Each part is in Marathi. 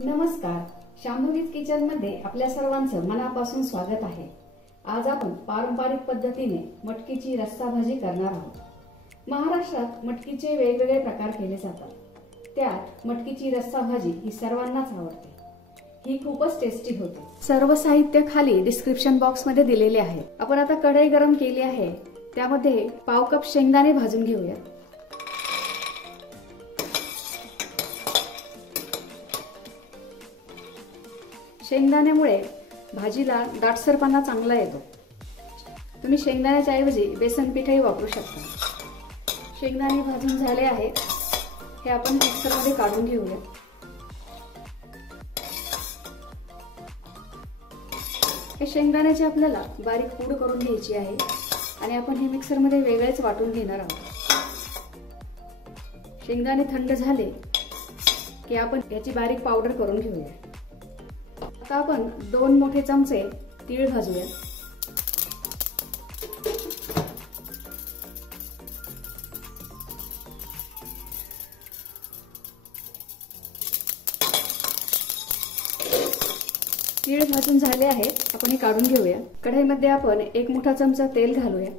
नमस्कार, शांभवीज किचन मध्ये आपल्या सर्वांचं मनापासून स्वागत आहे। आज आपण पारंपरिक पद्धतीने मटकीची रस्सा भाजी करणार आहोत। महाराष्ट्रात मटकीचे वेगवेगळे प्रकार केले जातात। त्यात मटकीची रस्सा भाजी ही सर्वांनाच आवडते। ही खूपच टेस्टी होते। सर्व साहित्य खाली डिस्क्रिप्शन बॉक्स मध्ये दिलेले आहे। आपण आता कढई गरम केली आहे, त्यामध्ये पाव कप शेंगदाणे भाजून घेऊया। शेंगदाण्यामुळे भाजीला दाटसरपणा चांगला येतो। तुम्ही शेंगदाण्याच्या ऐवजी बेसन पीठही वापरू शकता। शेंगदाणे भाजून झाले आहेत, हे आपण मिक्सरमध्ये काढून घेऊया। हे शेंगदाण्याची आपल्याला बारीक पूड करून घ्यायची आहे आणि आपण हे मिक्सरमध्ये वेगळेच वाटून घेणार आहोत। शेंगदाणे थंड झाले की आपण याची बारीक पावडर करून घेऊया। आता आपण 2 मोठे चमचे तीळ भाजूया। तीळ भाजून झाले आहेत, आपण हे काढून घेऊया। कढईमध्ये आपण 1 मोठा चमचा तेल घालूया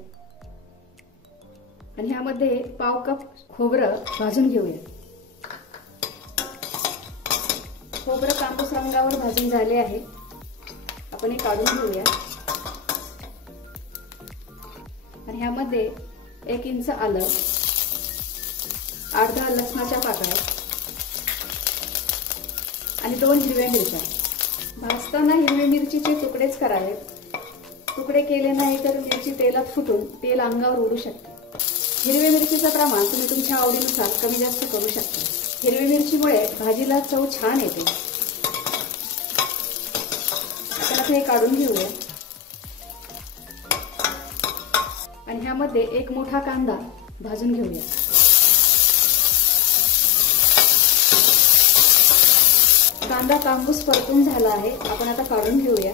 आणि ह्यामध्ये पाव कप खोबरं भाजून घेऊया। खोबरं तांबूस रंगावर भाजून झाले आहे, आपण हे काढून घेऊया आणि ह्यामध्ये 1 इंच आलं, अर्धा लसणाच्या पाकळ्या आणि 2 हिरव्या मिरच्या। भाजताना हिरवी मिरचीचे तुकडेच करावेत। तुकडे केले नाही तर मिरची तेलात फुटून तेल अंगावर उडू शकते। हिरव्या मिरचीचं प्रमाण तुम्ही तुमच्या आवडीनुसार कमी जास्त करू शकता। हिरवी मिरचीमुळे भाजीला चव छान येते। आता हे काढून घेऊया आणि ह्यामध्ये 1 मोठा कांदा भाजून घेऊया। कांदा तांबूस परतून झाला आहे, आपण आता काढून घेऊया।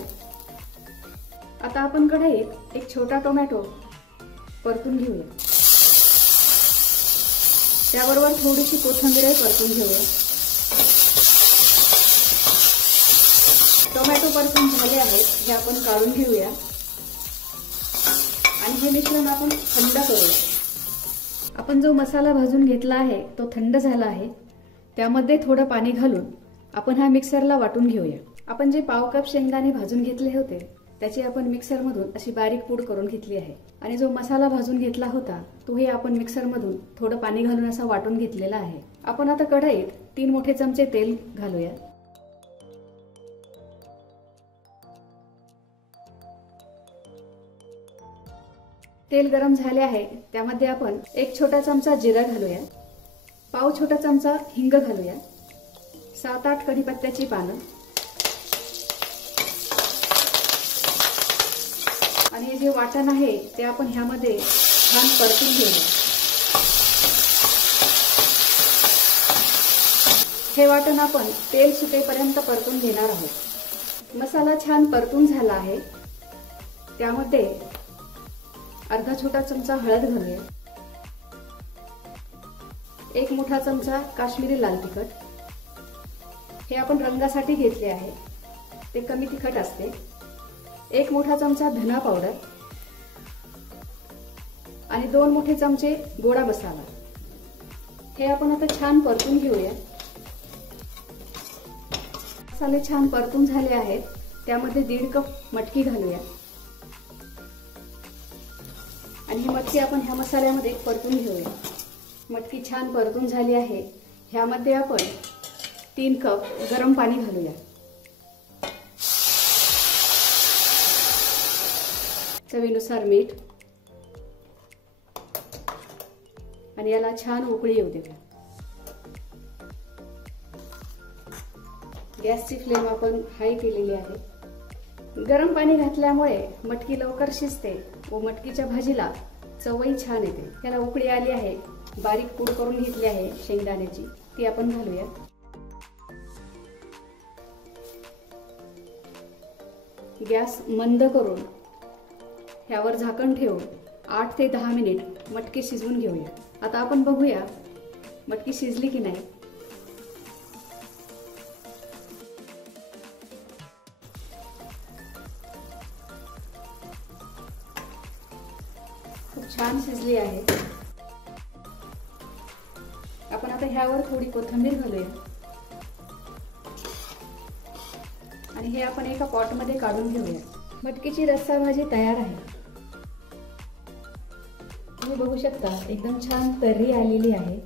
आता आपण कढईत 1 छोटा टोमॅटो परतून घेऊया। त्याबरोबर थोडीशी कोथिंबीर परतून घेऊया। टोमॅटो परतून झाले आहेत, हे आपण काढून घेऊया आणि हे मिश्रण आपण थंड करूया। आपण जो मसाला भाजून घेतला आहे तो थंड झाला आहे, त्यामध्ये थोडं पाणी घालून आपण हा मिक्सरला वाटून घेऊया। आपण जे पाव कप शेंगदाणे भाजून घेतले होते त्याची आपण मिक्सरमधून अशी बारीक पूड करून घेतली आहे आणि जो मसाला भाजून घेतला होता तोही आपण मिक्सरमधून थोडं पाणी घालून असा वाटून घेतलेला आहे। आपण आता कढईत 3 मोठे चमचे तेल घालूया। तेल गरम झाले आहे, त्यामध्ये आपण 1 छोटा चमचा जिरा घालूया, पाव छोटा चमचा हिंग घालूया, 7-8 कढीपत्त्याची पानं आणि हे जे वाटण आहे ते आपण ह्यामध्ये छान परतून घेऊया। हे वाटण आपण तेल सुटेपर्यंत परतून घेणार आहोत। मसाला छान परतून झाला आहे, त्यामध्ये अर्धा छोटा चमचा हळद घालूया, 1 मोठा चमचा काश्मीरी लाल तिखट, हे आपण रंगासाठी घेतले आहे, ते कमी तिखट असते, 1 मोठा चमचा धना पावडर आणि 2 मोठे चमचे गोडा मसाला। हे आपण आता छान परतून घेऊया। मसाले छान परतून झाले आहेत, त्यामध्ये 1.5 कप मटकी घालूया आणि ही मटकी आपण ह्या मसाल्यामध्ये परतून घेऊया। मटकी छान परतून झाली आहे, ह्यामध्ये आपण 3 कप गरम पाणी घालूया। चवीनुसार मीठ आणि याला छान उकळी येऊ देऊया। गॅसची फ्लेम आपण हाय केलेली आहे। गरम पाणी घातल्यामुळे मटकी लवकर शिजते व मटकीच्या भाजीला चवही छान येते। याला उकळी आली आहे, बारीक पूड करून घेतली आहे शेंगदाण्याची, ती आपण घालूया। गॅस मंद करून ह्यावर झाकण ठेवून 8 ते 10 मिनिट मटकी शिजवून घेऊया। आता आपण बघूया मटकी शिजली की नाही। छान शिजली आहे. आपण आता ह्यावर थोडी कोथिंबीर घालूया आणि हे आपण एका पॉट मध्ये काढून घेऊया. मटकीची रस्सा भाजी तयार आहे. तुम्ही बघू शकता एकदम छान तर्री आलेली आहे.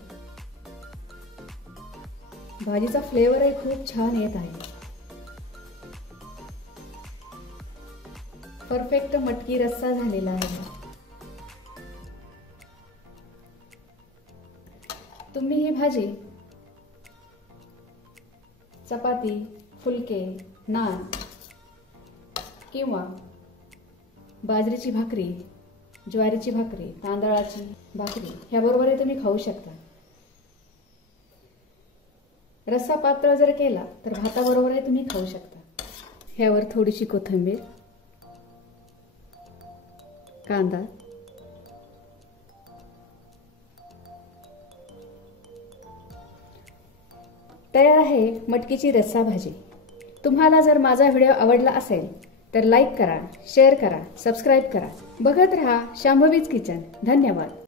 भाजीचा फ्लेवरही खूप छान येत आहे. परफेक्ट मटकी रस्सा झालेला आहे. तुम्ही ही भाजी चपाती, फुलके, नान किंवा बाजरीची भाकरी, ज्वारीची भाकरी, तांदळाची भाकरी ह्याबरोबरही तुम्ही खाऊ शकता. रस्सा पातळ जर केला तर भाताबरोबरही तुम्ही खाऊ शकता. ह्यावर थोडीशी कोथिंबीर, कांदा, तयार आहे मटकीची रस्सा भाजी. तुम्हाला जर माझा व्हिडिओ आवडला असेल तर लाईक करा, शेअर करा, सबस्क्राईब करा. बघत रहा शांभवीज किचन. धन्यवाद.